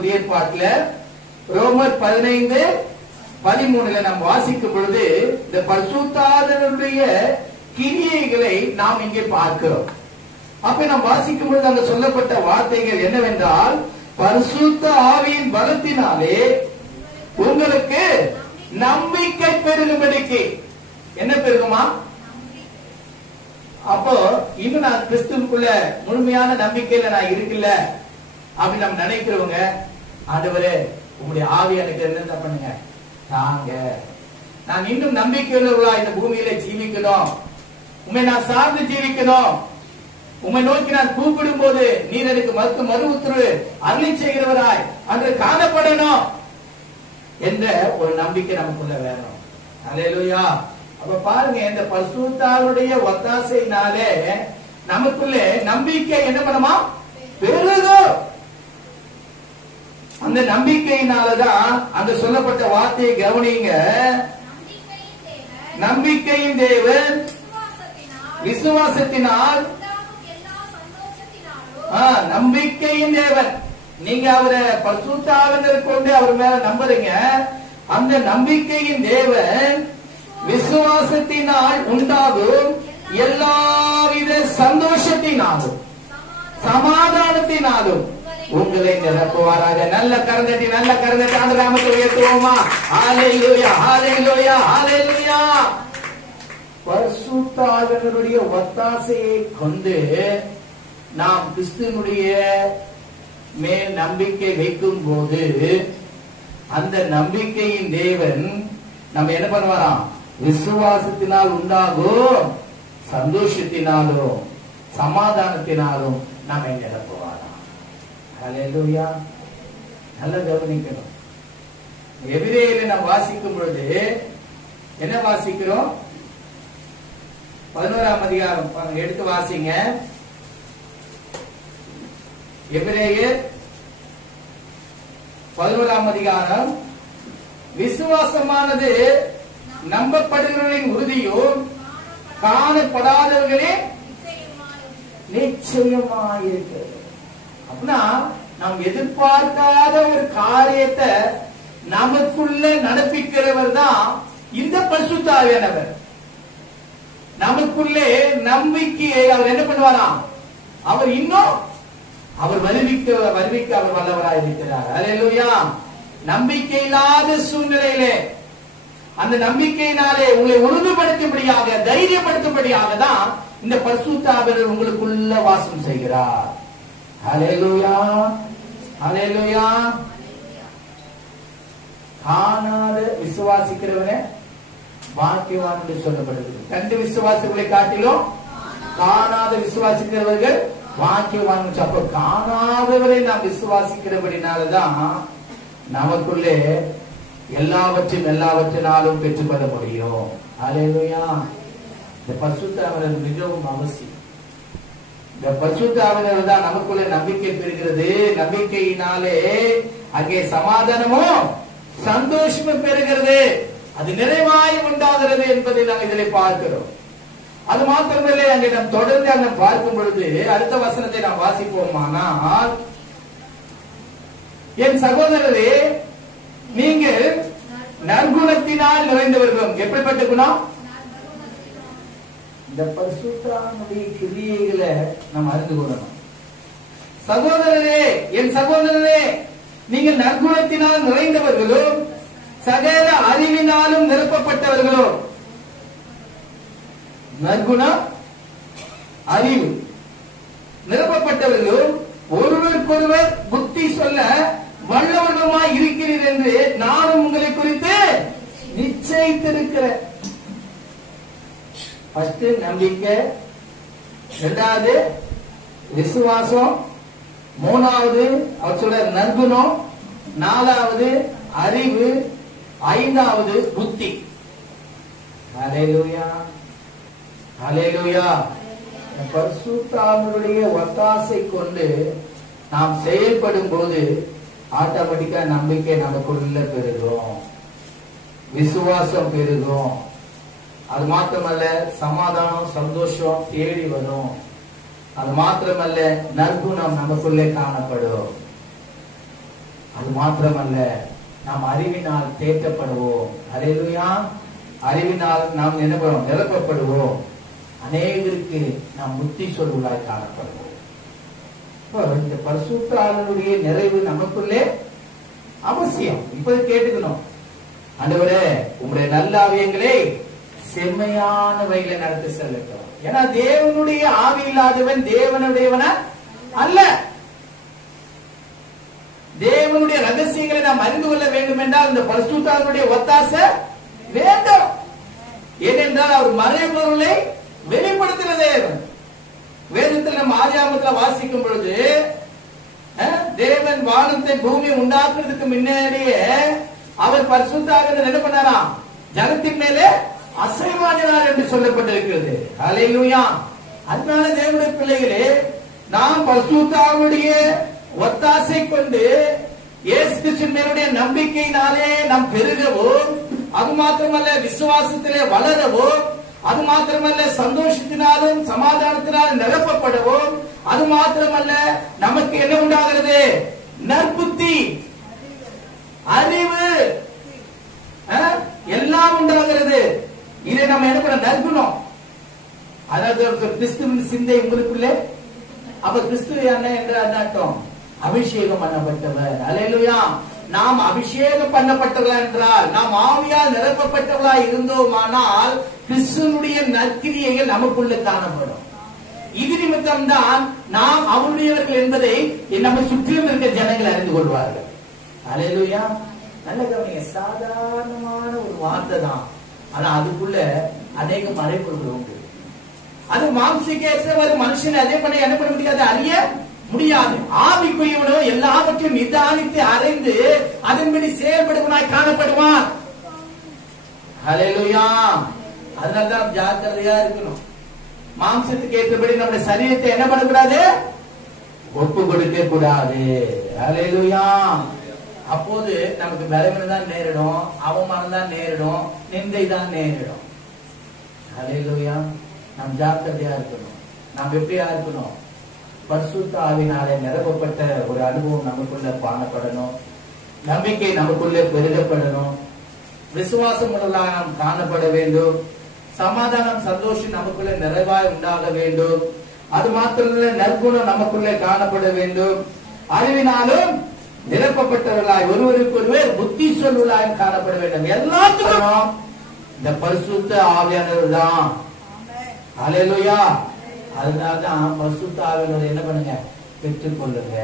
புதிய ஏற்பாட்டுல ரோமர் 15:13 நாம் வாசிக்கும் பொழுது இந்த பரிசுத்தாவியினுடைய கிரியைகளை நாம் இங்கே பார்க்கிறோம். அப்ப நாம் வாசிக்கும் பொழுது அங்க சொல்லப்பட்ட வார்த்தைகள் என்னவென்றால், பரிசுத்த ஆவியின் பலத்தினாலே உங்களுக்கு நம்பிக்கை பெருகும்படிக்கு. என்ன பெருகுமா? அப்போ இன்னும் நான் கிறிஸ்துவுக்குள்ள முழுமையான நம்பிக்கையில நான் இருக்குல்ல அப்படின்னு நம்ம நினைக்கிறவங்க, ஆண்டவரே உங்களுடைய ஆவி எனக்கு என்ன பண்ணுங்க தாங்க, நான் இன்னும் நம்பிக்கையுள்ளவர்களா இந்த பூமியில ஜீவிக்கணும், உண்மை நான் சார்ந்து ஜீவிக்கணும், உண்மை நோக்கி நான் கூப்பிடும் போது நீர் எனக்கு மறு உத்தரவு அருளி செய்கிறவராய் அன்று காணப்படணும் என்ற ஒரு நம்பிக்கை நமக்குள்ள வேணும். அல்லேலூயா. அப்ப பாருங்க, இந்த பரிசுத்தாவினுடைய ஒத்தாசையினாலே நமக்குள்ள நம்பிக்கை என்ன பண்ணுமா? பெருகும். அந்த நம்பிக்கையினாலதான் அந்த சொல்லப்பட்ட வார்த்தையை கவனிங்க. நம்பிக்கையின் தேவன் விசுவாசத்தினால், நம்பிக்கையின் தேவன், நீங்க அவரை பரிசுத்தாவினர் கொண்டு அவர் மேல நம்புறீங்க. அந்த நம்பிக்கையின் தேவன் விசுவாசத்தினால் உண்டாகும் எல்லாவித சந்தோஷத்தினாலும் சமாதானத்தினாலும் உங்களை நிரப்புவாராக. நல்ல கரந்தட்டி அந்த நாமத்தை உயர்த்துவோமா? ஹல்லேலூயா, ஹல்லேலூயா, ஹல்லேலூயா. பரிசுத்தாவியருடைய ஒத்தாசையை கொண்டு நாம் கிறிஸ்துவினுடைய மேல் நம்பிக்கை வைக்கும் போது அந்த நம்பிக்கையின் தேவன் நம்ம என்ன பண்ணுவாராம்? விசுவாசத்தினால் உண்டாகும் சந்தோஷத்தினாலும் சமாதானத்தினாலும் நம்மை நிரப்புவாராம். ஹல்லேலூயா. நல்ல கவனிக்கணும். எபிரேயரை நாம் வாசிக்கும் பொழுது என்ன வாசிக்கிறோம்? 11ஆம் அதிகாரம் எடுத்து வாசிங்க. எபிரேயர் 11ஆம் அதிகாரம். விசுவாசமானது நம்பப்படுகிறவர்களின் உறுதியும் காணப்படாதவர்களின் நிச்சயமாயிருக்கிறது. அப்படின்னா நாம் எதிர்பார்க்காத ஒரு காரியத்தை நமக்குள்ள நடப்பிக்கிறவர் தான் இந்த பரிசுத்த ஆவியானவர். நமக்குள்ளே நம்பிக்கையை அவர் என்ன பண்ணுவாராம்? அவர் இன்னும் அவர் வருவிக்க அவர் வல்லவராய் இருக்கிறார். அல்லேலூயா. நம்பிக்கை இல்லாத சூழ்நிலையிலே அந்த நம்பிக்கையினாலே உங்களை உறுதிப்படுத்தும்படியாக தைரியப்படுத்தும்படியாக தான் இந்த பரிசுத்த ஆவியானவர் உங்களுக்குள்ள வாசம் செய்கிறார். ஹல்லேலூயா, ஹல்லேலூயா. காணாத விசுவாசிக்கிறவனே பாக்கியவான் என்று சொல்லப்படுகிறது. கண்டு விசுவாசிகளை காட்டிலும் காணாத விசுவாசிக்கிறவர்கள் பாக்கியவான். அப்ப காணாதவரை நாம் விசுவாசிக்கிறபடினாலதான் நமக்குள்ளே எல்லாவற்றினாலும் பெற்றுக்கொள்ள முடியும். ஹல்லேலூயா. இந்த பரிசுத்த ஆவியானவர் மிகவும் அவசியம். இந்த பரிசுத்த ஆவியானவர் தான் நமக்குள்ள நம்பிக்கை பெறுகிறது. நம்பிக்கையினாலே அங்கே சமாதானமும் சந்தோஷமும் பெறுகிறது. அது நிறைவாய் உண்டாகிறது என்பதை நாம் இதில் பார்க்கிறோம். அது மாத்திரமில்லை, அங்கே நாம் தொடர்ந்து அங்கே பார்க்கும் பொழுது அடுத்த வசனத்தை நாம் வாசிப்போமானால், என் சகோதரரே நீங்கள் நற்குணத்தினால் நிறைந்தவர்களும். எப்படிப்பட்ட குணம்? இந்த பரிசுத்தனுடைய கிரியைகளை நாம் அறிந்து கொள்ளணும். சகோதரரே, என் சகோதரரே நீங்கள் நற்குணத்தினால் நிறைந்தவர்களும் சகல அறிவினாலும் நிரப்பப்பட்டவர்களும். நற்குணம், அறிவு நிரப்பப்பட்டவர்களும் ஒருவருக்கொருவர் புத்தி சொல்ல வல்லவர்களுமாய் இருக்கிறீர் என்று நானும் உங்களை குறித்து நிச்சயித்திருக்கிறேன். ஃபர்ஸ்ட் நம்பிக்கை, இரண்டாவது விசுவாசம், மூணாவது அவர் சொல்ற நற்குணம், நாலாவது அறிவு, ஐந்தாவது புத்தி. ஹல்லேலூயா, ஹல்லேலூயா. பரிசுத்த ஆவியானவருடைய ஒத்தாசை கொண்டு நாம் செயல்படும் போது ஆட்டோமேட்டிக்கா நம்பிக்கை நமக்குள்ள பெருகும், விசுவாசம் பெருகும். அது மாத்திரமல்ல, சமாதானம் சந்தோஷம் தேடி வரும். அது மாத்திரமல்ல, நற்குணம் நமக்குள்ளே காணப்படும். அது மாத்திரமல்ல, நாம் அறிவினால் தேற்றப்படுவோம். அல்லேலூயா. அறிவினால் நாம் என்ன பண்ணுவோம்? நிரப்பப்படுவோம். அநேகருக்கு நாம் புத்தி சொல்வதாய் காணப்படுவோம். இந்த பரிசுத்த ஆவியினுடைய நிறைவு நமக்குள்ளே அவசியம். இப்ப கேட்டுக்கணும், ஆண்டவரே உங்களுடைய நல்ல ஆவியங்களை செம்மையான வழியில நடத்தி செல்லட்டும். ஏன்னா தேவனுடைய ஆவி இல்லாதவன் தேவனுடையவன அல்ல. தேவனுடைய ரகசியங்களை நாம் அறிந்து கொள்ள வேண்டும் என்றால் இந்த பரிசுத்த ஆவியினுடைய ஒத்தாசை வேண்டும். ஏனென்றால் அவர் மறைபொருளை வெளிப்படுத்துகிற தேவன். வேதத்தில் நம்ம ஆதியாகமத்தில் வாசிக்கும் பொழுது தேவன் வானத்தை பூமி உண்டாக்குறதுக்கு முன்னாடியே அவர் பரிசுத்த ஆவியை என்ன பண்ணாராம்? ஜனத்தின் மேலே அசைவாடினார் என்று சொல்லப்பட்டிருக்கிறது. அல்லேலூயா. அதனால தேவனுடைய பிள்ளைகளே, நாம் பரிசுத்த ஆவியுடைய ஒத்தாசை கொண்டு இயேசு கிறிஸ்துவின் மேலுடைய நம்பிக்கையினாலே நாம் பெருகவும், அது மாத்திரமல்ல விசுவாசத்திலே வளரவும், அது மாத்திரமல்ல சந்தோஷத்தினாலும் சமாதானத்தினாலும் நிரப்பப்படவும், அது மாத்திரமல்ல நமக்கு என்ன உண்டாகிறது? நற்புத்தி, அறிவு எல்லாம் உண்டாகிறது. இதை நம்ம என்ன பண்ண நற்குணம். அதாவது கிறிஸ்துவின் சிந்தை உங்களுக்குள்ளே. அப்ப கிறிஸ்து என்ன என்ற அர்த்தம்? அபிஷேகம் பண்ணப்பட்டவர். அல்லேலூயா. நாம் அபிஷேகம் பண்ணப்பட்டவர்களா என்றால், நாம் ஆவியால் நிரப்பப்பட்டவர்களா இருந்தோமானால் கிறிஸ்துவனுடைய நற்கிரியைகள் நமக்குள்ள காணப்படும். இது நிமித்தம் தான் நாம் அவருடையவர்கள் என்பதை நம்ம சுற்றிலும் இருக்க ஜனங்கள் அறிந்து கொள்வார்கள். அல்லேலூயா. நல்ல கவனிங்க, சாதாரணமான ஒரு வார்த்தை தான், ஆனா அதுக்குள்ள அநேக மறைபொருள் உண்டு. அது மாம்சிகேற்ற ஒரு மனுஷன் அதே பண்ண என்ன பண்ண முடியாது, அறிய முடியாது. ஆவிக்குரியவனோ எல்லாவற்றையும் நிதானித்து அறிந்து அதன்படி செயல்படுவனாய் காணப்படுவான். ஹல்லேலூயா. அதனால்தான் ஜாக்கிரதையா இருக்கணும். மாம்சத்துக்கு ஏற்றபடி நம்முடைய சரீரத்தை என்ன பண்ணக்கூடாது? ஒப்பு கொடுக்க கூடாது. ஹல்லேலூயா. அப்போது நமக்கு பலவீனம் தான் நேரிடும், அவமானம் தான் நேரிடும், நிந்தை தான் நேரிடும். ஹல்லேலூயா. நாம் ஜாக்கிரதையா இருக்கணும். நாம் எப்படியா இருக்கணும்? பரிசுத்த ஆவியினாலே நிரப்பப்பட்ட ஒரு அனுபவம் நமக்குள்ள காணப்படணும். நம்பிக்கை நமக்குள்ளே பெருகப்படணும். விசுவாசம் உள்ளதாக நாம் காணப்பட வேண்டும். சமாதானம் சந்தோஷம் நமக்குள்ளே நிறைவாய் உண்டாக வேண்டும். அது மாத்திரமல்ல, நற்குணம் நமக்குள்ளே காணப்பட வேண்டும். அறிவினாலும் நிரப்பப்பட்டவர்களாய் ஒருவருக்கு ஒருவர் புத்தி சொல்வர்களாய் காணப்பட வேண்டும். எல்லாத்துக்கும் இந்த பரிசுத்த ஆவியானவர் தான். அல்லேலூயா. அதனால்தான் பரிசுத்த ஆவியானவர் என்ன பண்ணுங்க? பெற்றுக் கொள்ளுங்க.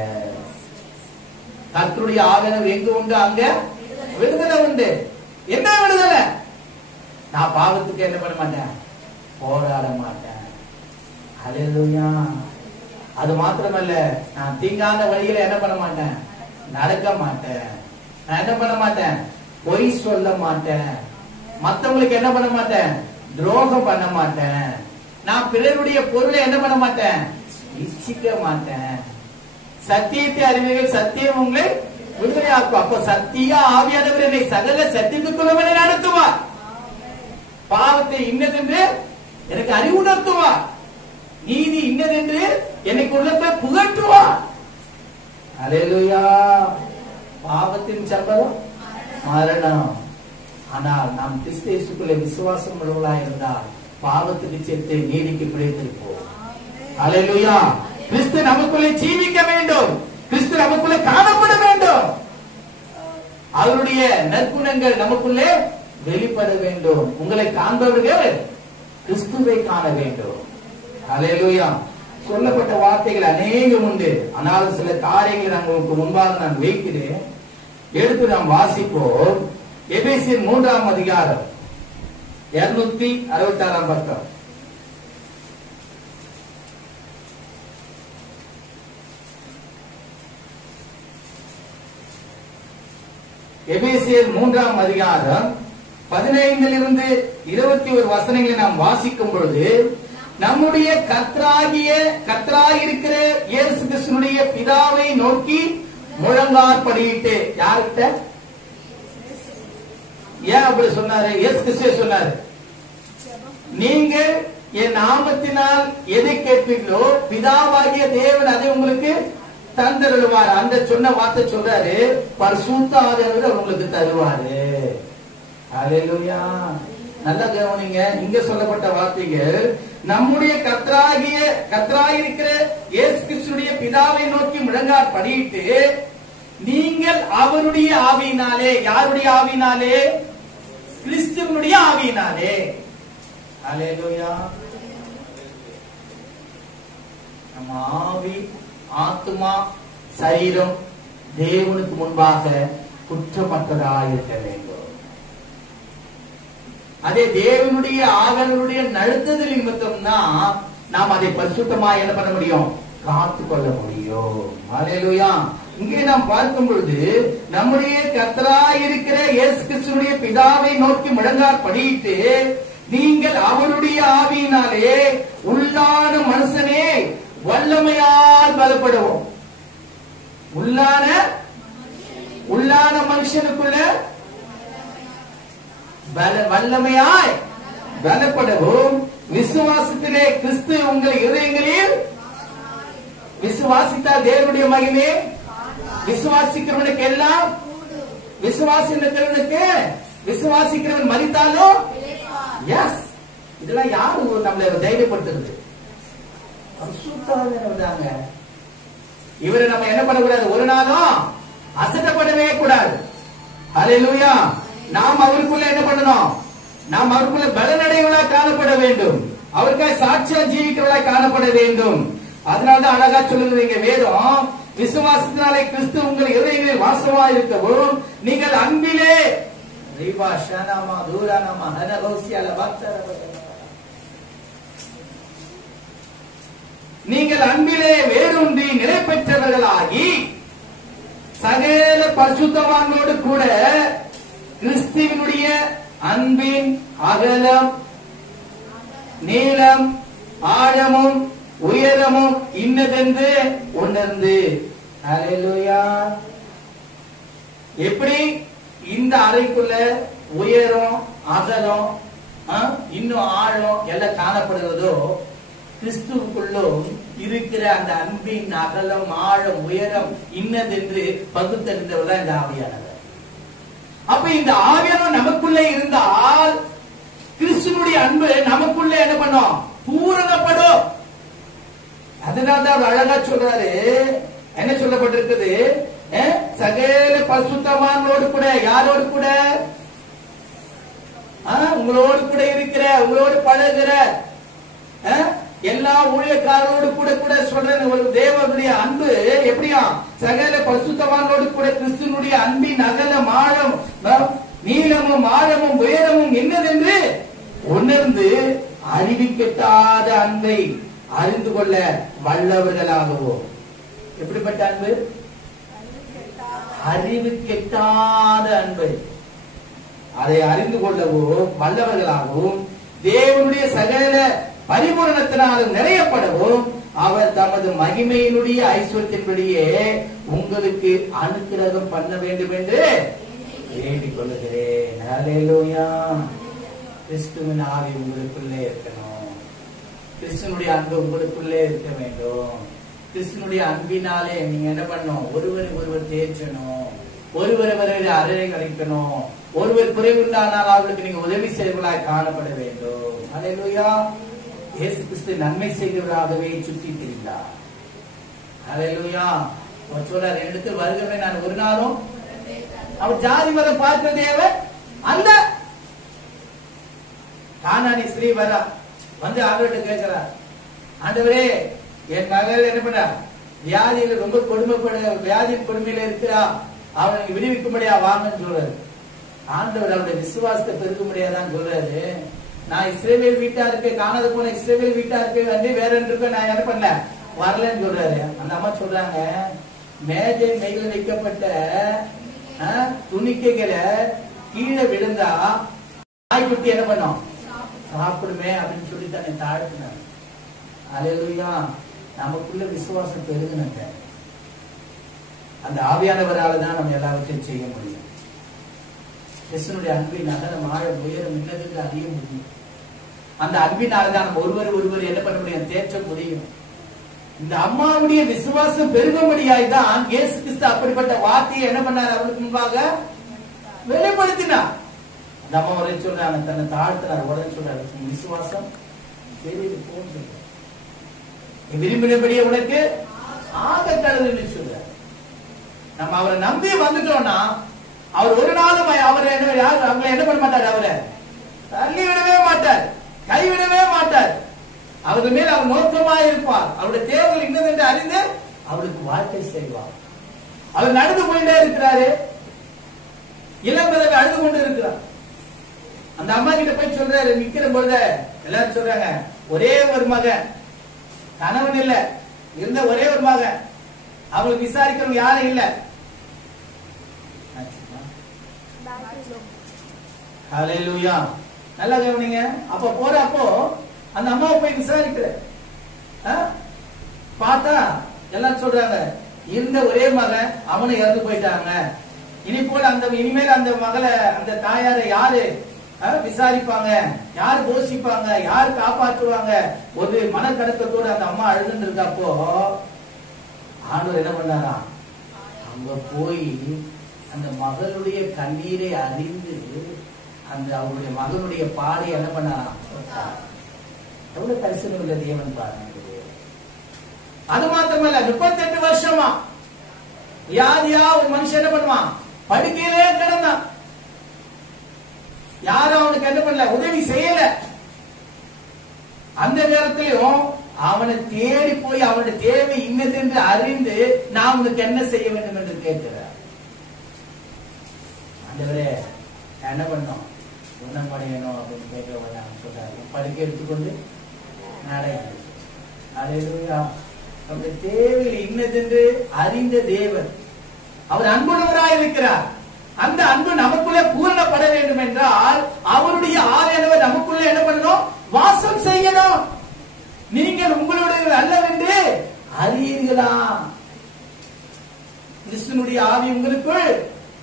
கர்த்தருடைய ஆவியானவர் எங்க உண்டு அங்க விடுதலை உண்டு. என்ன விடுதலை? நான் பாவத்துக்கு என்ன பண்ண மாட்டேன்? போராட மாட்டேன். அல்லேலூயா. அது மாத்திரமல்ல, நான் தீங்கான வழியில என்ன பண்ண மாட்டேன்? நடக்க மாட்டேன். நான் என்ன பண்ண மாட்டேன்? பொய் சொல்ல மாட்டேன். மத்தவங்களுக்கு என்ன பண்ண மாட்டேன்? துரோகம் பண்ண மாட்டேன். நான் பிறருடைய பொருளை என்ன பண்ண மாட்டேன்? இச்சிக்க மாட்டேன். சத்தியத்தை அறிவீர்கள், சத்தியம் உங்களை விடுதலையாக்கும். அப்ப சத்திய ஆவியானவர் என்னை சகல சத்தியத்துக்குள்ளவனை நடத்துவார். பாவத்தை இன்னதென்று எனக்கு அறிவுணர்த்துவார். நீதி இன்னதென்று எனக்கு உள்ளத்தை புகற்றுவார். அல்லேலூயா. பாவத்தின் சம்பளம் மரணம். ஆனால் நாம் கிறிஸ்து இயேசுக்குள்ளே விசுவாசம் உள்ளவர்களாக இருந்தால் பாவத்துக்கு சேர்த்து நீதிக்கு பிழைத்திருப்போம். அல்லேலூயா. கிறிஸ்து நமக்குள்ளே ஜீவிக்க வேண்டும். கிறிஸ்து நமக்குள்ளே காணப்பட வேண்டும். அவருடைய நற்குணங்கள் நமக்குள்ளே வெளிப்பட வேண்டும். உங்களை காண்பவர்கள் கிறிஸ்துவை காண வேண்டும். அல்லேலூயா. சொல்லப்பட்ட வார்த்தைகள் அநேகம் உண்டு. ஆனால் சில காரியங்களை நான் உங்களுக்கு முன்பாக நான் வைக்கிறேன். எடுத்து நாம் வாசிப்போம். எபேசியர் 3ஆம் அதிகாரம் 266ஆம் பக்கம். எபேசியர் 3ஆம் அதிகாரம் 15 21 வசனங்களை நாம் வாசிக்கும் பொழுது, நம்முடைய கர்த்தராயிருக்கிற இயேசு கிறிஸ்துவினுடைய பிதாவை நோக்கி முழங்காற்படியிட்டு, யார்கிட்ட? ஏன் அப்படி சொன்னாரு? இயேசு கிறிஸ்துவே சொன்னாரு, நீங்கள் என் நாமத்தினால் எதை கேட்பீர்களோ பிதாவாகிய தேவன் அதை உங்களுக்கு தந்தருவார். அந்த சொன்ன வார்த்தை சொல்றாரு, பரிசுத்த ஆவியானவர் உங்களுக்கு தருவாரு. ஹல்லேலூயா. நல்ல கவனிங்க, இங்க சொல்லப்பட்ட வார்த்தைகள் நம்முடைய கர்த்தராயிருக்கிற இயேசு கிறிஸ்துவின் பிதாவை நோக்கி முழங்கால் படியிட்டு நீங்கள் அவருடைய ஆவியினாலே, யாருடைய ஆவியினாலே? கிறிஸ்துவினுடைய ஆவியினாலே. ஹல்லேலூயா. நம்ம ஆவி, ஆத்துமா, சரீரம் தேவனுக்கு முன்பாக குற்றமற்றதாக இருக்க வேண்டும். அதே தேவனுடைய ஆவியானவருடைய நழுத்துதல் நிமித்தம்னா நாம் அதை பரிசுத்தமா என்ன பண்ண முடியும்? காத்து கொள்ள முடியும். ஹல்லேலூயா. இங்கே நாம் பார்க்கும் பொழுது நம்முடைய கர்த்தராய் இருக்கிற இயேசு கிறிஸ்துவினுடைய பிதாவை நோக்கி முழங்கால் படியிட்டு நீங்கள் அவருடைய ஆவியினாலே உள்ளான மனுஷனே வல்லமையால் பலப்படுவோம். உள்ளான மனுஷனுக்குள்ள வல்லமையாய் பலப்படவும் விசுவாசத்திலே கிறிஸ்து உங்கள் இதயங்களில் விசுவாசித்தால் தேவனுடைய மகிமை விசுவாசிக்கிறவனுக்கு எல்லாம் விசுவாசிக்கிறவன் மரித்தாலும் எஸ். இதெல்லாம் யாரு நம்மளை தைரியப்படுத்துறது? இவரை நம்ம என்ன பண்ணக்கூடாது? ஒரு நாளும் அசட்டப்படவே கூடாது. ஹல்லேலூயா. நாம் அவருக்குள்ள என்ன பண்ணணும்? நாம் அவருக்குள்ள பலனடைவர்களாக காணப்பட வேண்டும். அவருக்காக சாட்சியா ஜீவிக்கிறவர்களாக காணப்பட வேண்டும். அதனாலதான் அழகா சொல்லுங்க வேதம், விசுவாசத்தினாலே கிறிஸ்து உங்கள் இதயங்களில் வாசமா இருக்கவும் நீங்கள் அன்பிலே நீங்கள் அன்பிலே வேரூன்றி நிலை பெற்றவர்களாகி சகல பரிசுத்தவான்களோடு கூட கிறிஸ்துவினுடைய அன்பின் அகலம், நீளம், ஆழமும் உயரமும் இன்னதென்று உணர்ந்து. ஹல்லேலூயா. எப்படி இந்த அறைக்குள்ள உயரம், அகலம், இன்னும் ஆழம் எல்லாம் காணப்படுவதோ, கிறிஸ்துவுக்குள்ளும் இருக்கிற அந்த அன்பின் அகலம், ஆழம், உயரம் இன்னதென்று பகுத்தறிந்தவர் தான் இந்த ஆவியானவர். அப்ப இந்த ஆவியானவர் நமக்குள்ளே இருந்தால் கிறிஸ்துவனுடைய அன்பு நமக்குள்ள என்ன பண்ணும்? பூரணப்படும். அதனால்தான் அவர் அழகா சொல்றாரு, என்ன சொல்லப்பட்டிருக்குது? சகல பரிசுத்தவான்களோடு கூட, யாரோடு கூட? உங்களோடு கூட இருக்கிற, உங்களோடு பழகுற எல்லா ஊழியக்காரர்களோடு கூட கூட சொல்றேன். ஒரு தேவனுடைய அன்பு எப்படியா? சகல பரிசுத்தவான்களோடு கூட கிறிஸ்துவனுடைய அன்பின் அகலம், ஆழம், நீளமும் ஆழமும் உயரமும் என்னதென்று உணர்ந்து அறிவிக்கட்டாத அன்பை அறிந்து கொள்ள வல்லவர்களாகவும். எப்படிப்பட்ட அன்பு? அறிவு கெட்டாத அன்பை அதை அறிந்து கொள்ளவும் வல்லவர்களாகவும் தேவனுடைய சகல பரிபூரணத்தினாலும் நிறையப்படவும் அவர் தமது மகிமையினுடைய ஐஸ்வர்யத்தின்படியே உங்களுக்கு அனுக்கிரகம் பண்ண வேண்டும் என்று வேண்டிக் கொள்ளுகிறேன். ஹல்லேலூயா. கிறிஸ்துவின் ஆவி உங்களுக்குள்ளே இருக்கணும். கிறிஸ்துவனுடைய அன்பு உங்களுக்குள்ளே இருக்க வேண்டும். கிறிஸ்துவனுடைய அன்பினாலே நீங்க என்ன பண்ணணும்? ஒருவரை ஒருவர் தேய்ச்சணும், ஒருவரை அறை கழிக்கணும், ஒருவர் குறைவுண்டானால் அவர்களுக்கு நீங்க உதவி செய்வர்களாய் காணப்பட வேண்டும். ஹல்லேலூயா. இயேசு கிறிஸ்து நன்மை செய்கிறவராகவே சுற்றி திரிந்தார். ஹல்லேலூயா. அவர் சொல்றார், எடுத்து வருகிறவரை நான் ஒரு நாளும் அவர் ஜாதி மதம் பார்க்கிற தேவன் அல்ல. கானானி ஸ்ரீ வர வந்து ஆண்டவர்கிட்ட கேட்கிறார், ஆண்டவரே என் மகள் என்ன பண்ண வியாதியில ரொம்ப வியாதியின் கொடுமையில இருக்கிறா, அவனுக்கு விடுவிக்கும்படியா வாங்கன்னு சொல்றாரு. ஆண்டவர் அவருடைய விசுவாசத்தை பெருக்க முடியாதான்னு சொல்றாரு. நான் இஸ்ரவேல் வீட்டாருக்கு, காணாத போன இஸ்ரவேல் வீட்டாருக்கு வந்து வேற இருக்க நான் என்ன பண்ண வரலன்னு சொல்றாரு. அந்த அம்மா சொல்றாங்க, மேஜை மேல வைக்கப்பட்ட துணிக்கைகளை கீழே விழுந்தா நாய்க்குட்டி என்ன பண்ணும்? சாப்பிடுமே அப்படின்னு சொல்லி தானே தாழ்த்தினார். ஹல்லேலூயா. நமக்குள்ள விசுவாசம் பெருகுனுங்க. அந்த ஆவியானவரால் தான் நம்ம எல்லாவற்றையும் செய்ய முடியும். கிறிஸ்துவனுடைய அன்பின் அகலம், ஆழம், உயரம் இன்னதுக்கு அறிய முடியும். அந்த அன்பினால தான் நம்ம ஒருவர் என்ன பண்ண முடியும்? தேற்ற முடியும். இந்த அம்மாவுடைய விசுவாசம் பெருகும்படியாய் தான் இயேசு கிறிஸ்து அப்படிப்பட்ட வார்த்தையை என்ன பண்ணார்? அவளுக்கு முன்பாக வெளிப்படுத்தினார். அந்த அம்மா உடனே சொல்றாங்க, தன்னை தாழ்த்தினார். உடனே சொல்றாரு, விசுவாசம் பெரியது போன்று விரும்பினபடியே உனக்கு ஆக கடவுள் சொல்றார். நம்ம அவரை நம்பி வந்துட்டோம்னா அவர் ஒரு நாளும் அவரை அவங்களை என்ன பண்ண மாட்டார்? அவரை தள்ளி விடவே மாட்டார், கைவிடவே மாட்டார். அவர்கள் மேல் அவர் நோக்கமாக இருப்பார். அவருடைய தேவைகள் இன்னதென்று அறிந்து அவளுக்கு வாழ்க்கை செய்வார். அவர் நடந்து கொண்டே இருக்கிறாரு. இளம்பெருமை அழுது கொண்டு இருக்கிறார். அந்த அம்மா கிட்ட போய் சொல்றாரு, நிக்கிற பொழுது எல்லாரும் சொல்றாங்க, ஒரே ஒரு மகன், கணவன் இல்ல, இருந்த ஒரே ஒரு மகன், அவங்களுக்கு விசாரிக்கிறவங்க யாரும் இல்ல. ஹல்லேலூயா. நல்லா கவனிங்க. அப்ப போறப்போ அந்த அம்மாவை போய் விசாரிக்கிற பார்த்தா எல்லாம் சொல்றாங்க, இருந்த ஒரே மகன் அவனை இறந்து போயிட்டாங்க. இனிமேல் அந்த மகளை, அந்த தாயாரை யாரு விசாரிப்பாங்க, யாரு போஷிப்பாங்க, யாரு காப்பாற்றுவாங்க? ஒரு மனக்கடக்கத்தோடு அந்த அம்மா அழுதுன்னு இருக்கப்போ ஆண்டவர் என்ன பண்ணாரா? அங்க போய் அந்த மகளுடைய கண்ணீரை அறிந்து அந்த அவருடைய மகனுடைய பாடை என்ன பண்ணாரா? எவ்வளவு தரிசனம் உள்ள தேவன் பாருங்க. அது மாத்திரமல்ல, 38 வருஷமா வியாதியா ஒரு மனுஷன் என்ன பண்ணுவான்? படுக்கையிலே கிடந்தான். யாரும் அவனுக்கு என்ன பண்ணல, உதவி செய்யல. அந்த நேரத்திலும் அவனை தேடி போய் அவனுடைய தேவை இன்னதென்று அறிந்து நான் உனக்கு என்ன செய்ய வேண்டும் என்று கேட்கிறார். ஆண்டவரே என்ன பண்ணோம்? குணமடையணும் அப்படின்னு கேட்க சொல்றாரு. படுக்கை எடுத்துக்கொண்டு நம்முடைய தேவையில் இன்னதென்று அறிந்த தேவன், அவர் அன்புள்ளவராய் இருக்கிறார். அந்த அன்பு நமக்குள்ளே பூரணப்பட வேண்டும் என்றால் அவருடைய ஆவியானவர் நமக்குள்ளே என்ன பண்ணணும்? வாசம் செய்யணும். நீங்கள் உங்களுடைய அல்லவென்று அறியீர்களா? கிறிஸ்துனுடைய ஆவி உங்களுக்குள்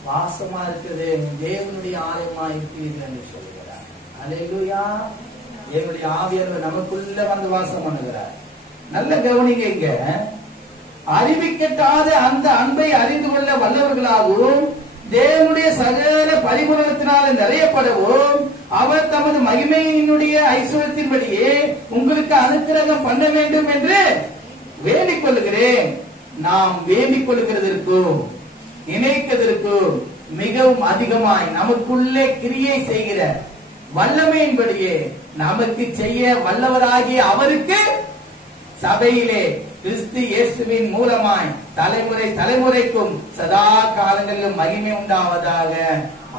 வாசமா இருக்குது, தேவனுடைய ஆலயமா இருக்கிறீர்கள் என்று சொல்கிறார். அல்லேலூயா. தேவனுடைய ஆவியானவர் நமக்குள்ள வந்து வாசம் பண்ணுகிறார். நல்ல கவனிங்க. இங்க அறிவிக்கட்டாத அந்த அன்பை அறிந்து கொள்ள வல்லவர்களாகவும் தேவனுடைய சகல பரிபூரணத்தினால நிறையப்படவும் அவர் தமது மகிமையினுடைய ஐஸ்வர்யத்தின்படியே உங்களுக்கு அனுக்கிரகம் பண்ண வேண்டும் என்று வேண்டிக் கொள்ளுகிறேன். நாம் வேண்டிக் கொள்ளுகிறதற்கும் நினைக்கிறதற்கும் மிகவும் அதிகமாய் நமக்குள்ளே கிரியை செய்கிற வல்லமையின்படியே நமக்கு செய்ய வல்லவராகிய அவருக்கு சபையிலே கிறிஸ்து இயேசுவின் மூலமாய் தலைமுறை தலைமுறைக்கும் சதா காலங்களிலும் மகிமை உண்டாவதாக.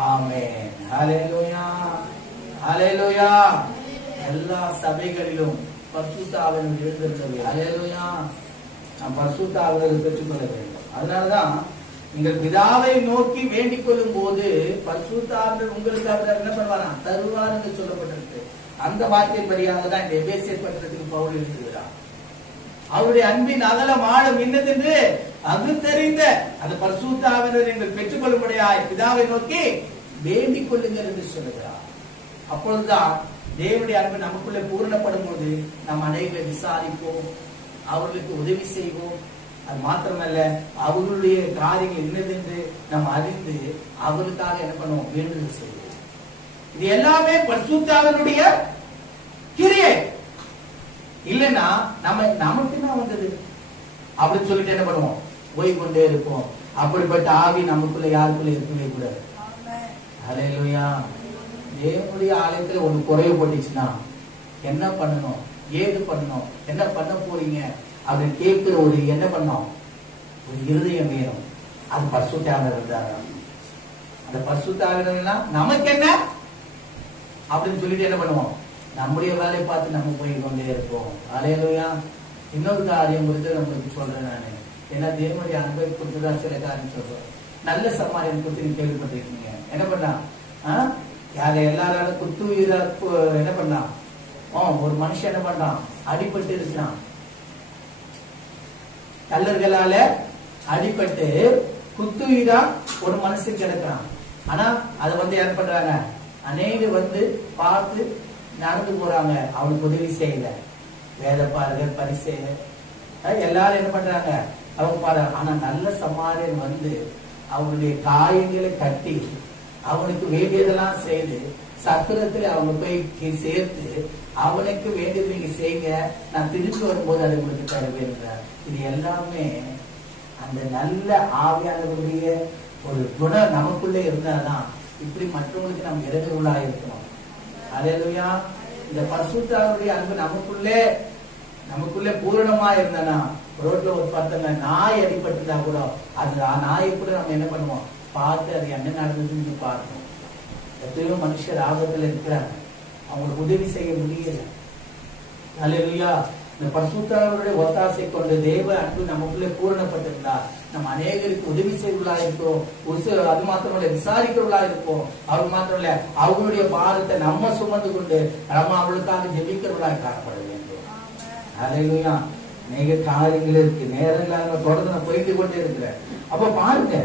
ஆமென். ஹல்லேலூயா. ஹல்லேலூயா. எல்லா சபைகளிலும் பரிசுத்த ஆவியானவர் எழுந்திருக்கிறது. ஹல்லேலூயா. நாம் பரிசுத்த ஆவியானவரை பெற்றுக்கொள்ள வேண்டும். அதனாலதான் நீங்கள் பிதாவை நோக்கி வேண்டிக் கொள்ளும் போது பரிசுத்த ஆவியானவர் உங்களுக்கு அவர் என்ன பண்ணுவாரா? தருவார் என்று சொல்லப்பட்டிருக்கு. அந்த வார்த்தையின்படியாக தான் இந்த எபேசியர் பத்திரத்துக்கு பவுல் எழுதுகிறார். அவருடைய அன்பின் அகலம் ஆழம் இன்னதென்று அது தெரிந்த அந்த பரிசுத்த ஆவியானவரை நீங்கள் பெற்றுக் கொள்ளும்படியாய் பிதாவை நோக்கி வேண்டிக் கொள்ளுங்கள் என்று சொல்லுகிறார். அப்பொழுதுதான் தேவனுடைய அன்பு நமக்குள்ளே பூரணப்படும் போது நாம் அனைவரை விசாரிப்போம், அவர்களுக்கு உதவி செய்வோம். அது மாத்திரமல்ல, அவர்களுடைய காரியங்கள் என்னதென்று நாம் அறிந்து அவர்களுக்காக என்ன பண்ணுவோம்? வேண்டுதல் செய்வோம். இது எல்லாமே பரிசுத்த ஆவியானவருடைய கிரியை. இல்லைன்னா நமக்கு என்ன வந்தது அப்படின்னு சொல்லிட்டு என்ன பண்ணுவோம்? போய் கொண்டே இருப்போம். அப்படிப்பட்ட ஆவி நமக்குள்ள யாருக்குள்ள இருக்கவே கூடாது. ஹல்லேலூயா. தேவனுடைய ஆலயத்துல ஒண்ணு குறைவுபட்டுச்சுன்னா என்ன பண்ணணும், ஏது பண்ணணும், என்ன பண்ண போறீங்க அப்படின்னு கேட்கிற ஒரு என்ன பண்ணோம்? ஒரு இருதயம் வேணும். அது பரிசுத்த ஆவியானவர் இருந்தாங்க. அந்த பரிசுத்த ஆவியானவர்னா நமக்கு என்ன அப்படின்னு சொல்லிட்டு என்ன பண்ணுவோம்? நம்முடைய வேலையை பார்த்து நம்ம போய் கொண்டே இருப்போம். ஹல்லேலூயா. இன்னொரு காரியம் குறித்து நம்மளுக்கு சொல்றேன் நானு. ஏன்னா தேவனுடைய அன்பை கொடுத்துதான் சில காரியம் சொல்றேன். நல்ல சமாளியம் குறித்து நீங்க கேள்விப்பட்டிருக்கீங்க. என்ன பண்ணா? யார எல்லாராலும் குத்து என்ன பண்ணா? ஒரு மனுஷன் என்ன பண்றான்? அடிபட்டு இருக்கிறான். கல்லர்களால அடிபட்டு குத்துயிரா ஒரு மனுஷன் கிடக்கிறான். ஆனா அதை என்ன பண்றாங்க? அநேகர் பார்த்து நடந்து போறாங்க, அவனுக்கு உதவி செய்யல. வேதப்பாரகர், பரிசேயர், எல்லாரும் என்ன பண்றாங்க, அவங்க பாரு. ஆனா நல்ல சமாரியன் வந்து அவனுடைய காயங்களை கட்டி அவனுக்கு வேண்டியதெல்லாம் செய்து சத்திரத்துல அவங்க போய் சேர்த்து அவனுக்கு வேண்டியது நீங்க செய்யுங்க, நான் திருப்பி வரும்போது அதை உங்களுக்கு தருவேன். இது எல்லாமே அந்த நல்ல ஆவியானவருடைய ஒரு குணம் நமக்குள்ளே இருந்தாதான் இப்படி மற்றவங்களுக்கு நம்ம இறங்குள்ளா இருக்கணும். அல்லேலூயா. இந்த பரிசுத்தருடைய அன்பு நமக்குள்ளே பூரணமா இருந்தானா, ரோட்ல ஒரு பார்த்தங்க நாய் அடிபட்டுதா கூட அது நாயை கூட நம்ம என்ன பண்ணுவோம், பார்த்து அது என்ன நடந்ததுன்னு பார்க்கணும். எத்தனையோ மனுஷர் ஆபத்துல இருக்கிறாங்க, அவங்களுக்கு உதவி செய்ய முடியல. அல்லேலூயா. இந்த பரிசுத்தருடைய ஒத்தாசை கொண்டு தேவ அன்பு நமக்குள்ளே பூரணப்பட்டிருந்தா நம்ம அநேகருக்கு உதவி செய்வர்களா இருப்போம். அது மாத்திரமல்ல, விசாரிக்கிறவர்களா இருப்போம். அவர் மாத்திரம் இல்ல, அவங்களுடைய பாரத்தை நம்ம சுமந்து கொண்டு நம்ம அவளுக்காக ஜெபிக்கிறவர்களாக காணப்பட வேண்டும். அல்லேலூயா. அநேக காரியங்கள் இருக்கு, நேரம் இல்லாத தொடர்ந்து நான் போயிட்டு கொண்டே இருக்கிறேன். அப்ப பாருங்க,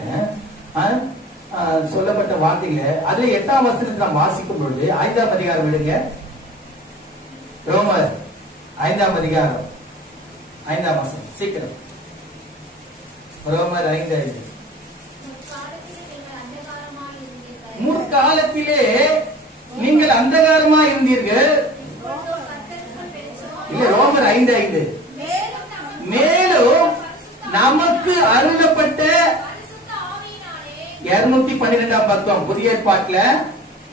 சொல்லப்பட்ட வார்த்தையில அதுல 8ஆம் வசனத்தை நாம் வாசிக்கும் பொழுது 5ஆம் அதிகாரம் விடுங்க, ரோமர் 5ஆம் அதிகாரம் 5ஆம் வசனம் சீக்கிரம். ரோமர் 5:5. முற்காலத்திலே நீங்கள் அந்தகாரமா இருந்தீர்கள். இல்ல, ரோமர் 5:5. மேலும் நமக்கு அருளப்பட்ட 212ஆம் பக்கம், புதிய ஏற்பாட்டுல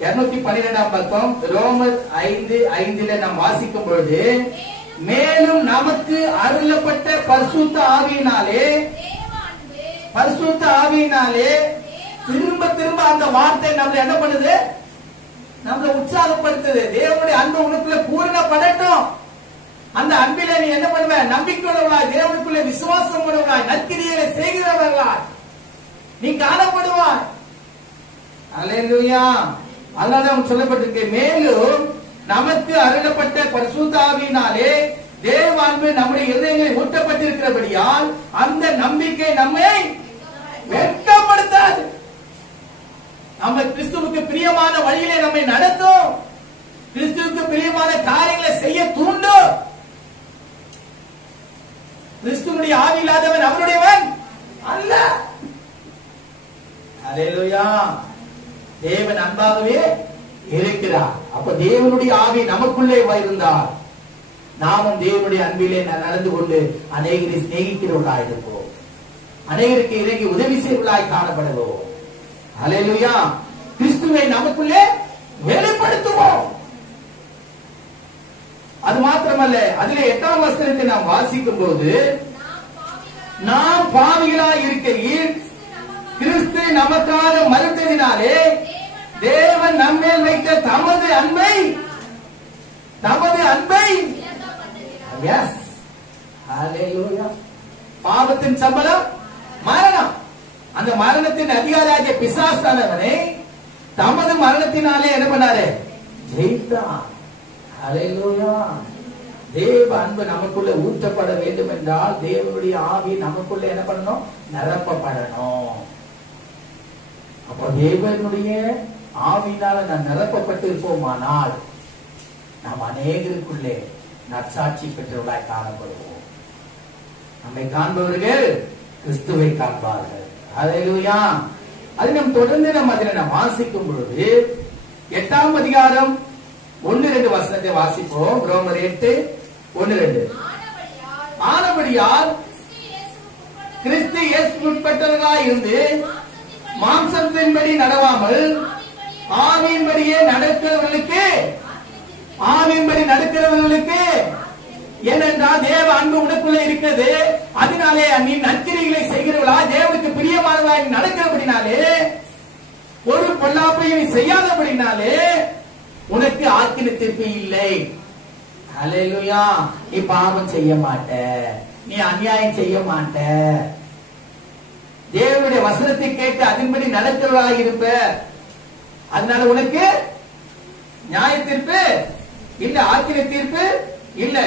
212ஆம் பக்கம், ரோமர் 5:5 நாம் வாசிக்கும் பொழுது, மேலும் நமக்கு அருளப்பட்ட பரிசுத்த ஆவியினாலே திரும்ப திரும்ப அந்த வார்த்தை நம்மளை என்ன பண்ணுது, நம்மளை உற்சாகப்படுத்துது. தேவனுடைய அன்பு உனக்குள்ள பூரணப்படட்டும். அந்த அன்பில நீ என்ன பண்ணுவ, நம்பிக்கையுள்ளவர்களாய், தேவனுக்குள்ளே விசுவாசம் உள்ளவர்களாய், நற்கிரியைகளை செய்கிறவர்களாய் நீ காணப்படுவாய். அல்லேலூயா. அதனால சொல்லப்பட்டிருக்கு, மேலும் நமக்கு அருளப்பட்ட பரிசுத்த ஆவியினாலே தேவ அன்பு நம்முடைய இதயங்களில் ஊட்டப்பட்டிருக்கிறபடியால் அந்த நம்பிக்கை நம்மை வெட்கப்படுத்தாது. நம்ம கிறிஸ்துவுக்கு பிரியமான வழியிலே நம்மை நடத்தும். கிறிஸ்துவுக்கு பிரியமான காரியங்களை செய்ய தூண்டும். கிறிஸ்துவுடைய ஆவி இல்லாதவன் அவருடையவன் அல்ல. அல்லேலூயா. தேவன் அன்பாகவே இருக்கிறார். அப்ப தேவனுடைய ஆவி நமக்குள்ளே இருந்தால் நாமும் தேவனுடைய அன்பிலே நடந்து கொண்டு அநேகரை சிநேகிக்கிறவர்களாய் இருப்போம். அநேகருக்கு இறங்கி உதவி செய்வர்களாய் காணப்படுவோம். அல்லேலூயா. கிறிஸ்துவை நமக்குள்ளே வெளிப்படுத்துவோம். அது மாத்திரமல்ல, அதிலே 8ஆம் வசனத்தை நாம் வாசிக்கும் போது, நாம் பாவிகளாய் இருக்கையில் கிறிஸ்து நமக்காக மறுத்ததினாலே தேவன் நம்மேல் வைத்த தமது அன்பை பாவத்தின் சம்பளம் மரணம். அந்த மரணத்தின் அதிகாரியாகிய பிசாசானவனை தமது மரணத்தினாலே என்ன பண்ணாரு, ஜெயித்தான். அல்லேலூயா. தேவ அன்பு நமக்குள்ள ஊற்றப்பட வேண்டும் என்றால் தேவனுடைய ஆவி நமக்குள்ள என்ன பண்ணணும், நிரப்பப்படணும். அப்ப தேவனுடைய ஆவியினால நான் நிரப்பப்பட்டு இருப்போமானால் நாம் அநேகருக்குள்ளே நற்சாட்சி பெற்றவர்களாய் காணப்படுவோம். நம்மை காண்பவர்கள் கிறிஸ்துவை காண்பார்கள். அல்லேலூயா. அது நாம் தொடர்ந்து அதில் வாசிக்கும் பொழுது 8ஆம் அதிகாரம் 1-2 வசனத்தை வாசிப்போம். ரோமர் 8:1-2. ஆனபடியால் கிறிஸ்து இயேசுவுக்கு உட்பட்டவர்களாய் இருந்து மாம்சத்தின்படி நடவாமல் ஆவியின்படியே நடக்கிறவர்களுக்கு ஏனென்றால் தேவ அன்பு உனக்குள்ளே இருக்கிறது. அதனாலே நீ நற்கிரியைகளை செய்கிறவளா, தேவனுக்கு பிரியமானவளாய் நடக்கிறபடினாலே, ஒரு பொல்லாப்பையும் செய்யாதபடினாலே உனக்கு ஆக்கின தீர்ப்பு இல்லை. அல்லேலூயா. நீ பாவம் செய்ய மாட்ட, நீ அநியாயம் செய்ய மாட்ட, தேவனுடைய வசனத்தை கேட்டு அதன்படி நடக்கிறவளாக இருப்ப. அதனால உனக்கு நியாய தீர்ப்பு இல்ல, ஆக்கின தீர்ப்பு இல்ல.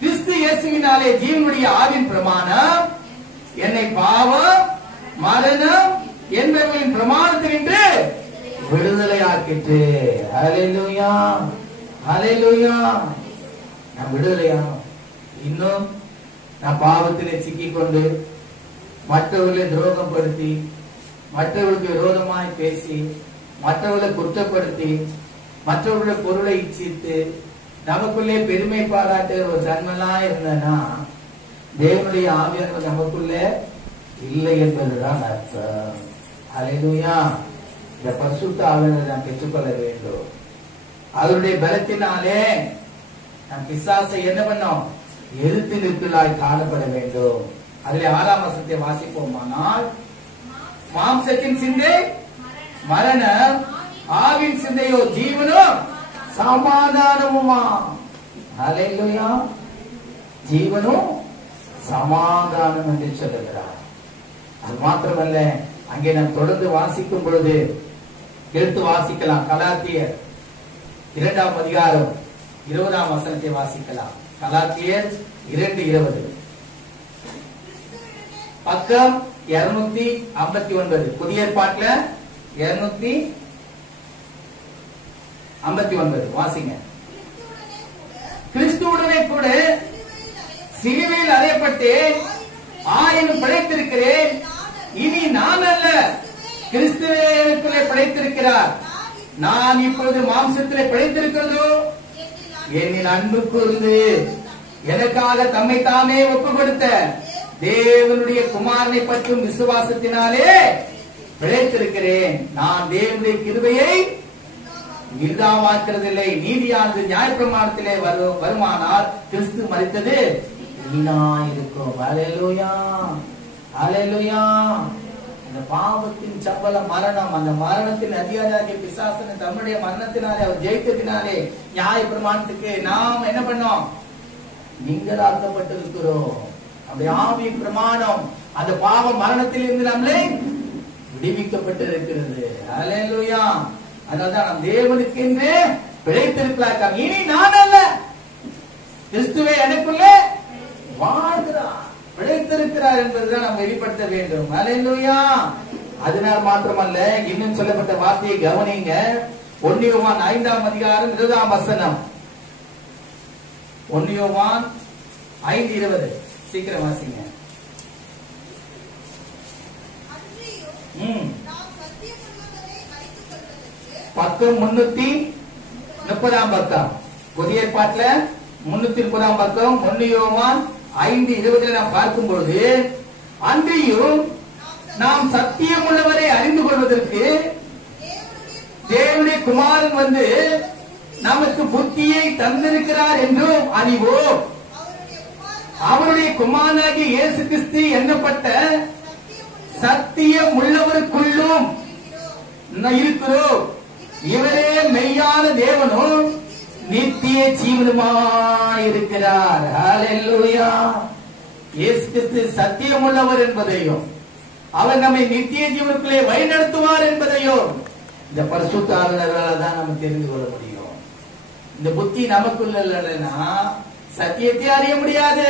கிறிஸ்து இயேசுவினாலே ஜீவனுடைய ஆவின் பிரமாணம் என்னை பாவம் மரணம் என்பவர்களின் பிரமாணத்தினின்று விடுதலையாக்கிட்டு. அல்லேலூயா. அல்லேலூயா. நாம் விடுதலையானோம். இன்னும் நான் பாவத்திலே சிக்கிக்கொண்டு மற்றவர்களை துரோகப்படுத்தி மற்றவர்களுக்கு விரோதமாய் பேசி மற்றவர்களை குற்றப்படுத்தி மற்றவர்களுடைய பொருளை இச்சித்து நமக்குள்ளே பெருமை பாராட்டுகிற ஒரு தன்மைலாம் இருந்தனா தேவனுடைய ஆவியானவர் நமக்குள்ளே இல்லை என்பதுதான் அர்த்தம். அல்லேலூயா. இந்த பரிசுத்த ஆவியானவரை நாம் பெற்றுக்கொள்ள வேண்டும். அவருடைய பலத்தினாலே நாம் பிசாசை என்ன பண்ணோம்? எதிர்த்து நிற்கலாய் காணப்பட வேண்டும். அதிலே 6ஆம் வசனத்தை வாசிப்போமானால், மாம்சத்தின் சிந்தை மரணம், ஆவின் சிந்தையோ ஜீவனும் சமாதானமுமா. அல்லேலூயா. ஜீவனும் சமாதானம் என்று சொல்லுகிறார். அது மாத்திரமல்ல, அங்கே நாம் தொடர்ந்து வாசிக்கும் பொழுது எடுத்து வாசிக்கலாம். கலாத்தியர் 2ஆம் அதிகாரம் 20ஆம் வசனத்தை வாசிக்கலாம். கலாத்தியர் 2:20, பக்கம் 259. புதிய ஏற்பாட்டுல 259 வாசிங்க. கிறிஸ்துவுடனே கூட சிலுவையில் அறையப்பட்டேன், ஆயினும் பிழைத்திருக்கிறேன். இனி நான் அல்ல, கிறிஸ்துவே எனக்குள்ளே பிழைத்திருக்கிறார். நான் இப்பொழுது மாம்சத்திலே பிழைத்திருக்கிறதோ என்னில் அன்பு கூர்ந்து எனக்காக தம்மை தாமே ஒப்பு கொடுத்த தேவனுடைய குமாரனை பற்றும் விசுவாசத்தினாலே பிழைத்திருக்கிறேன். நான் தேவனுடைய கிருபையை விருதாவாக்குறதில்லை. நீதியானது நியாயப்பிரமாணத்திலே வருமானால் கிறிஸ்து மரித்தது வீணாயிருக்கும். அல்லேலூயா, அல்லேலூயா. அந்த பாவத்தின் சம்பளம் மரணம். அந்த மரணத்தின் அதிகாரியாகிய பிசாசனை தம்முடைய மரணத்தினாலே அவர் ஜெயித்ததினாலே நியாயப்பிரமாணத்துக்கு நாம் என்ன பண்ணோம்? நீங்களாக்கப்பட்டிருக்கிறோம். அப்படி ஆவி பிரமாணம் அந்த பாவ மரணத்தில் இருந்து நம்மளே விடுவிக்கப்பட்டிருக்கிறது. அல்லேலூயா. அதனால்தான் நாம் தேவனுக்கு என்று பிழைத்திருக்கலாம். இனி நான் அல்ல, கிறிஸ்துவே எனக்குள்ளே வாழ்கிறார், பிழைத்திருக்கிறார் என்பதுதான் நாம் வெளிப்படுத்த வேண்டும். அல்லேலூயா. அதனால் மாத்திரமல்ல, இன்னும் சொல்லப்பட்ட வார்த்தையை கவனிங்க. 1 யோவான் 5ஆம் அதிகாரம் 20ஆம் வசனம். 1 யோவான் 5:20 சீக்கிரம் வாசிங்க. பக்கம் 330ஆம் பக்கம். புதிய ஏற்பாட்டுல 330ஆம் பக்கம். 1 யோவான் 5:20 நாம் பார்க்கும் பொழுது, அன்றியும் நாம் சத்தியம் உள்ளவரை அறிந்து கொள்வதற்கு தேவனுடைய குமாரன் வந்து நமக்கு புத்தியை தந்திருக்கிறார் என்றும் அறிவோம். அவருடைய குமாரனாகிய இயேசு கிறிஸ்து எண்ணப்பட்ட சத்தியம் உள்ளவருக்குள்ளும் இருக்கிறோம். இவரே மெய்யான தேவனும் நித்திய ஜீவனுமாயிருக்கிறார். அல்லேலூயா. இயேசு கிறிஸ்து சத்தியம் உள்ளவர் என்பதையும் அவர் நம்மை நித்திய ஜீவனுக்குள்ளே வழிநடத்துவார் என்பதையும் இந்த பரிசுத்த ஆவியானவரால் தான் நம்ம தெரிந்து கொள்ள முடியும். இந்த புத்தி நமக்குள்ள இல்லைன்னா சத்தியத்தை அறிய முடியாது,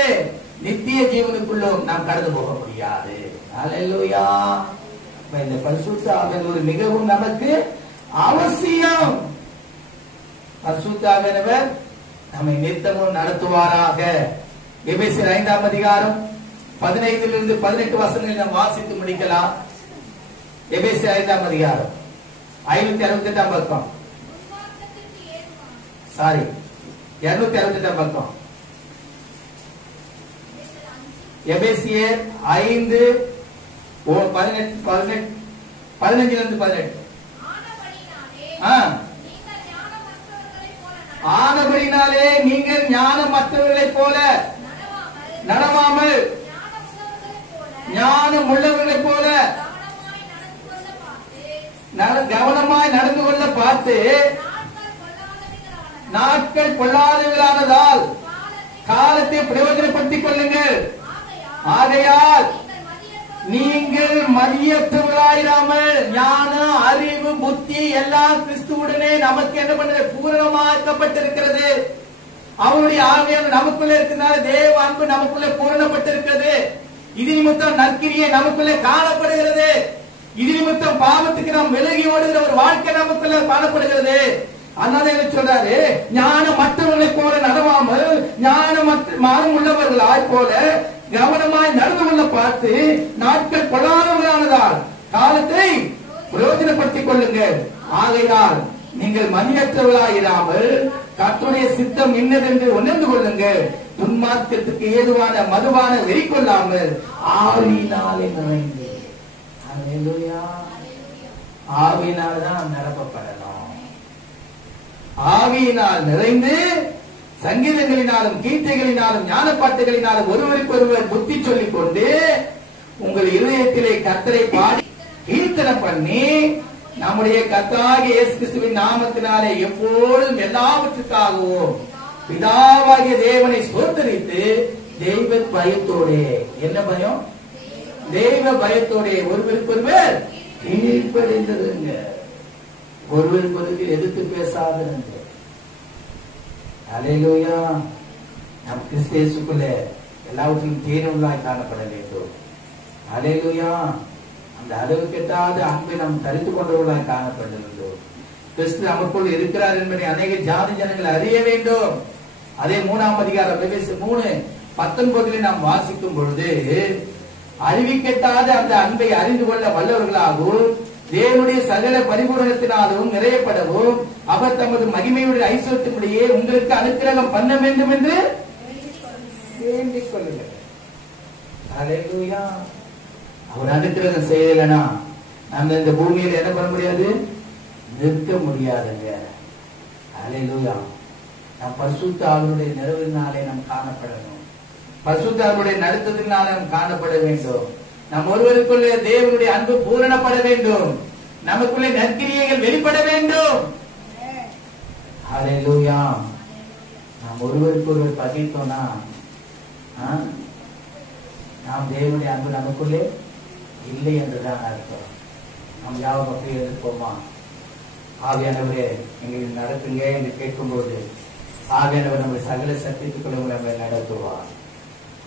நித்திய ஜீவனுக்குள்ளும் நாம் கடந்து போக முடியாது. அல்லேலூயா. இந்த பரிசுத்த ஆவியானவர் மிகவும் நமக்கு அவசியம். பரிசுத்த ஆவியானவர் நம்மை நித்தமும் நடத்துவாராக. எபேசியர் 5ஆம் அதிகாரம் 15 18 வசனங்களை நாம் வாசித்து முடிக்கலாம். எபேசியர் 5ஆம் அதிகாரம் 568ஆம் பக்கம். சாரி, 268ஆம் பக்கம். எபேசியர் 5:15-18. ஆனபடினாலே நீங்கள் ஞானமற்றவர்களைப் போல நடவாமல் ஞானம் உள்ளவர்களைப் போல கவனமாய் நடந்து கொள்ள பார்த்து நாட்கள் பொல்லாதவர்களானதால் காலத்தை பிரயோஜனப்படுத்திக் கொள்ளுங்கள். ஆகையால் நீங்கள் மதியற்றவர்களாயிராமல் ஞானம், அறிவு, புத்தி எல்லாம் கிறிஸ்துவுடனே நமக்கு என்ன பண்ணது? பூரணமாக்கப்பட்டிருக்கிறது. அவருடைய ஆவியானவர் நமக்குள்ளே இருக்கிறதுனால தேவ அன்பு நமக்குள்ளே பூரணப்பட்டிருக்கிறது. இது நிமித்தம் நற்கிரியை நமக்குள்ளே காணப்படுகிறது. இது நிமித்தம் பாவத்துக்கு நாம் விலகி ஓடுகிற ஒரு வாழ்க்கை நமக்குள்ள காணப்படுகிறது. அதனால என்ன சொல்றாரு? ஞானம் மற்றவர்களை போல நடவாமல் ஞானம் உள்ளவர்களாய் போல கவனமாய் நடந்து கொள்ள பார்த்து நாட்கள் கொள்ளாதவர்களானதால் காலத்தை பிரயோஜனப்படுத்திக் கொள்ளுங்கள். ஆகையால் நீங்கள் மணியற்றவர்களாயிராமல் கர்த்தருடைய சித்தம் இன்னதென்று உணர்ந்து கொள்ளுங்கள். துன்மார்க்கத்துக்கு ஏதுவான மதுவான வெறி கொள்ளாமல் ஆவியினாலே நிறைந்து. அல்லேலூயா. ஆவியினால்தான் நிரப்பப்படணும். ஆவியினால் நிறைந்து சங்கீதங்களினாலும் கீர்த்தைகளினாலும் ஞானப்பாட்டுகளினாலும் ஒருவருக்கு ஒருவர் புத்தி சொல்லிக் கொண்டு உங்கள் இருதயத்திலே கர்த்தரை பாடி கீர்த்தனை பண்ணி நம்முடைய கர்த்தராகிய இயேசு கிறிஸ்துவின் நாமத்தினாலே எப்பொழுதும் எல்லாவற்றுக்காகவும் பிதாவாகிய தேவனை ஸ்தோத்திரித்து தெய்வ பயத்தோட, என்ன பயம்? தெய்வ பயத்தோட ஒருவருக்கு ஒருவர் கீழ்ப்படிந்திருங்க. ஒருவருக்கு ஒருவர் எதிர்த்து பேசாதிருங்க. அல்லேலூயா. நம் கிறிஸ்து இயேசுக்குள்ள எல்லாவற்றிலும் தேர்வுள்ளாய் காணப்பட வேண்டும். அல்லேலூயா. அந்த அளவு கெட்டாத அன்பை நாம் தரித்துக் கொண்டவர்களாய் காணப்பட வேண்டும். கிறிஸ்து நமக்குள் இருக்கிறார் என்பதை அநேக ஜாதி ஜனங்கள் அறிய வேண்டும். அதே 3ஆம் அதிகாரம் எபேசியர் 3:19 நாம் வாசிக்கும் பொழுது, அறிவிக்கெட்டாத அந்த அன்பை அறிந்து கொள்ள வல்லவர்களாகவும் தேவனுடைய சகல பரிபூரணத்தினாலும் நிறையப்படவும் அவர் தமது மகிமையுடைய ஐஸ்வர்யத்தின்படியே உங்களுக்கு அனுக்கிரகம் பண்ண வேண்டும் என்று வேண்டிக் கொள்ளுங்கள். அல்லேலூயா. அவர் அனுக்கிரகம் செய்யலைன்னா நம்ம இந்த பூமியில என்ன பண்ண முடியாது? நிற்க முடியாதுங்க. அல்லேலூயா. நாம் பரிசுத்த ஆவியுடைய நிறைவினாலே நாம் காணப்படணும். பரிசுத்த ஆவியுடைய நடத்துதலினாலே நாம் காணப்பட வேண்டும். நம் ஒருவருக்குள்ளே தேவனுடைய அன்பு பூரணப்பட வேண்டும். நமக்குள்ளே நற்கிரியைகள் வெளிப்பட வேண்டும். அல்லேலூயா. நாம் ஒருவருக்கு ஒருவர் பகிர்ந்தோம்னா நாம் தேவனுடைய அன்பு நமக்குள்ளே இல்லை என்றுதான் அர்த்தம். நாம் யாவும் அப்படி எதிர்ப்போமா? ஆவியானவரே எங்களை நடத்துங்க என்று கேட்கும்போது ஆவியானவர் நம்ம சகல சக்திக்குள்ள நம்மை நடத்துவார்.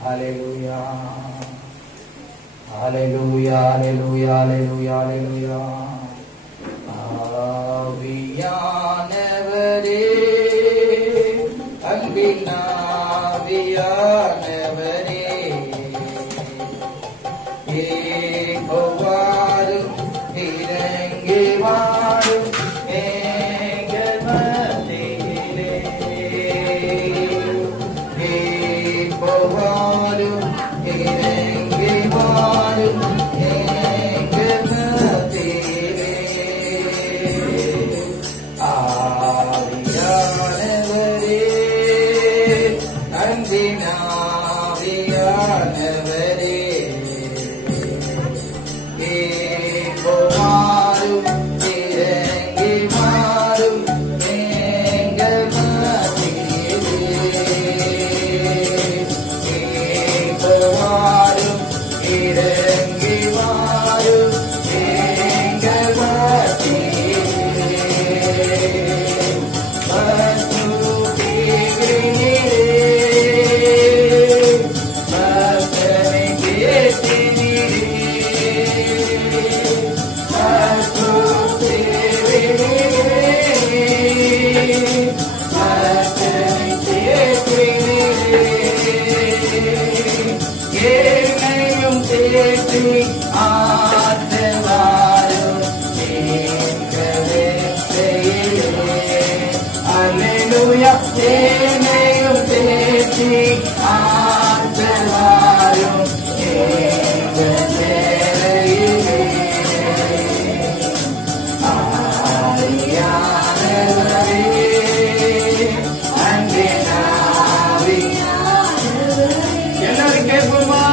அல்லேலூயா. Hallelujah, hallelujah, hallelujah, hallelujah. ஆவியானவரே, அன்பின் ஆவியானவரே, ஏகோவாரும் இறங்கி வாரும் எங்கள் மத்தியிலே. ஏகோவாரும் இறங்கி வாரும் எங்கள் மத்தியிலே. ஆவியானவரே, அன்பின் ஆவியானவரே, ஏகோவாரும் இறங்கி வாரும் எங்கள் மத்தியிலே. ஏகோவாரும் இறங்கி வாரும் எங்கள் மத்தியிலே. பசுத்தீவினிலே பக்தனை கேட்டினிலே. பசுத்தீவினிலே பக்தனை கேட்டினிலே. என்னையும் தேற்றி ஆற்றவாரும் எங்களே செய்யே. அல்லேலூயா. என்னையும் தேற்றி ஆற்றவாரும் எங்கள் சேவையிலே. ஆவியானவரே, அன்பின் ஆவியானவரே. எல்லாரும் கேட்போமா?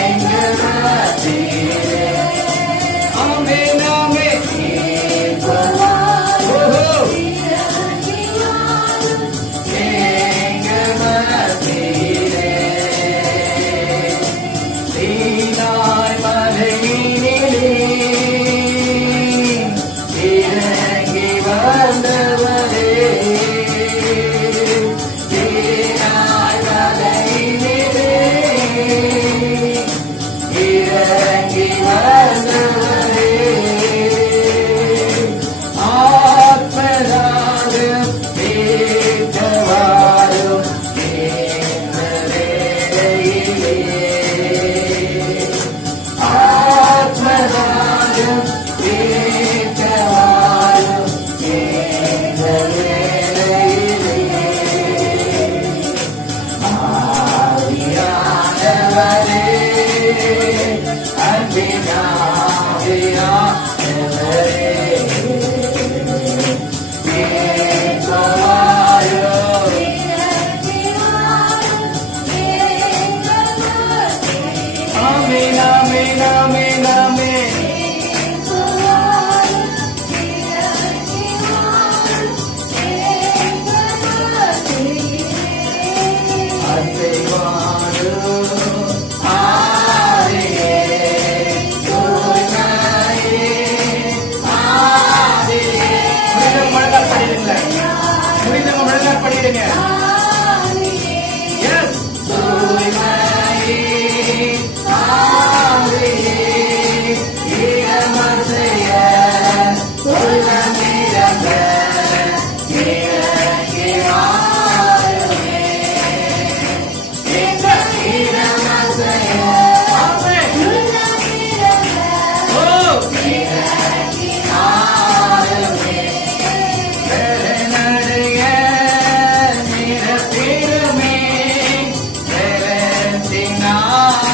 எங்கள் மத்தியிலே. ஆமென். Ah